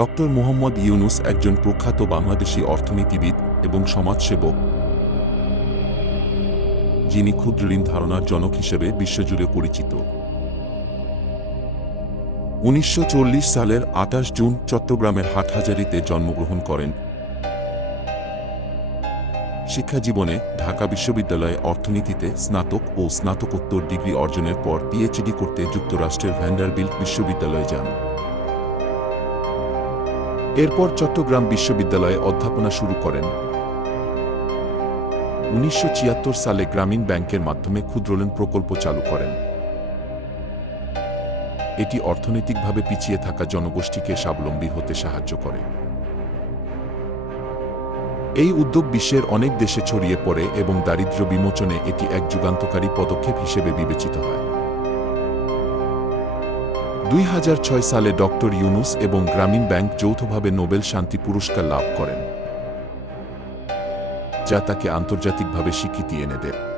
Doctor Mohammad Yunus একজন প্রখ্যাত বাংলাদেশি অর্থনীতিবিদ এবং সমাজসেবক। যিনি ক্ষুদ্র ঋণ ধারণার জনক হিসেবে বিশ্বজুড়ে পরিচিত। উনিশশো চল্লিশ সালের আঠাশ জুন চট্টগ্রামের হাটহাজারিতে জন্মগ্রহণ করেন। শিক্ষা জীবনে ঢাকা বিশ্ববিদ্যালয়ে অর্থনীতিতে স্নাতক ও স্নাতকোত্তর ডিগ্রি অর্জনের পর পিএইচডি করতে যুক্তরাষ্ট্রের ভ্যান্ডারবিল্ট বিশ্ববিদ্যালয়ে যান। এরপর চট্টগ্রাম বিশ্ববিদ্যালয়ে অধ্যাপনা শুরু করেন। উনিশশো ছিয়াত্তর সালে গ্রামীণ ব্যাংকের মাধ্যমে ক্ষুদ্রঋণ প্রকল্প চালু করেন। এটি অর্থনৈতিকভাবে পিছিয়ে থাকা জনগোষ্ঠীকে স্বাবলম্বী হতে সাহায্য করে। এই উদ্যোগ বিশ্বের অনেক দেশে ছড়িয়ে পড়ে এবং দারিদ্র্য বিমোচনে এটি এক যুগান্তকারী পদক্ষেপ হিসেবে বিবেচিত হয়। দুই হাজার ছয় সালে ডক্টর ইউনুস এবং গ্রামীণ ব্যাংক যৌথভাবে নোবেল শান্তি পুরস্কার লাভ করেন, যা তাকে আন্তর্জাতিকভাবে স্বীকৃতি এনে দেয়।